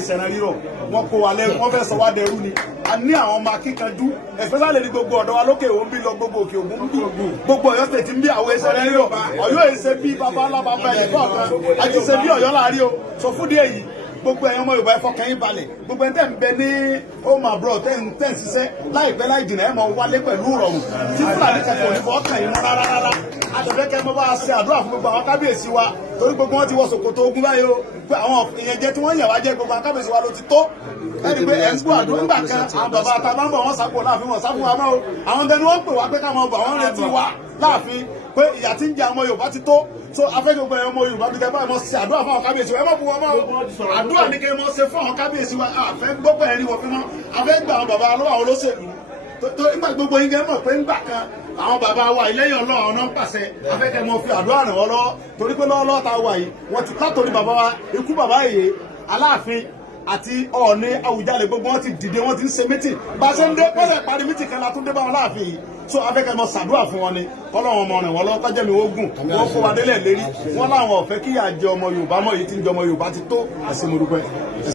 ìṣẹ̀rẹ̀ rírọ̀ wọn kó wa lẹ́rú wọn fẹ́ sọ wá dẹrú ni a ní àwọn ọmọ akíkanjú especially ní gbogbo ọ̀dọ́ wa lókè òun bí lọ gbogbo òkè ògùn bí gbogbo Ọ̀yọ́ state ń bí àwọn ìṣẹ̀rẹ̀ rírọ̀ Ọ̀yọ́ èsè bí bàbá alábàbà ẹ̀ kọ̀ọ̀kan àti ìṣe bí Ọ̀yọ́ láàrin o sọ fún díẹ̀ yìí gbogbo ẹ̀yin ọmọ Yorùbá ẹ fọkàn yín balẹ̀ gbogbo ẹ̀ tẹ́ ń bẹ ní home abroad tẹ́ ń ṣiṣẹ́ láìpẹ́ láì jìnnà ẹ̀ mọ wálé pẹ̀lú ìrọ̀rùn tí Fúlàní kẹ̀kẹ́ òní fọkàn yín mọ́ rárá àtẹ̀fẹ́kẹ́ mọ́ bá a ṣe àdúrà fún gbogbo àwọn kábíyèsí wa torí gbogbo wọn ti wọ ṣòkòtò ogun báyìí o pé àwọn ìyẹnjẹ tí wọ́n yàn wá jẹ́ gbogbo àwọn kábíyèsí wa ló ti tó ẹni pé ẹ̀ ń gbọ́ àdúrà nígbà kan àwọn bàbá àtàbámbọ̀ wọn sápò láàfin wọn sáfún wa mọ́ o àwọn tẹni wọ́n pè wá pé káwọn bọ̀ wọ́n retí wa láàfin pé ìyà tí ń jẹ àwọn Yorùbá ti tó so afẹ́gbogbo ẹ̀yọ́ ọmọ Yorùbá bí kẹfà ẹ̀mọ́ ṣe àdúrà fún àwọn kábíyèsí wa ẹ má bu wọn mọ́ àdúrà ní kẹ́ mọ́ ṣe fún àwọn kábíyèsí wa àfẹ́ gbọ́pọ̀ ẹ̀rí wọ̀ fún wọn afẹ́ gba àwọn bàbá lọ́wọ́ àwọn olóṣèlú tó nígbà gbogbo yín gẹ́ mọ̀ pé ńgbà kan àwọn bàbá wa ìlẹ́yìn Ọlọ́run náà ń pàṣẹ afẹ́kẹ́ mọ́ fi àdúrà ràn wọ́n lọ́wọ́ torí pé lọ́wọ́ ta wà yìí wọ́n ti látòrí bàbá wa ikú bàbá èyí Aláàfin àti Ọọ̀ni Àwùjalẹ̀ gbogbo wọn ti dìde wọn ti ń ṣe mítì bá ṣe ń dé pẹ́sẹ̀ parí mítì kan la tún dé bá wọn láàfin yìí so afẹ́kẹ́ mọ ṣàdúrà fún wọn ni Ọlọ́run ọmọ rẹ̀ wọ́n lọ́wọ́ kájẹ́ mi ó gùn wọ́n kó wa délẹ̀ lérí wọ́n láwọn ọ̀fẹ́ kíyà jẹ ọmọ Yorùbá mọ́ èyí tí ń jẹ ọmọ Yorùbá ti tó ẹ̀sìn mo dúpẹ́.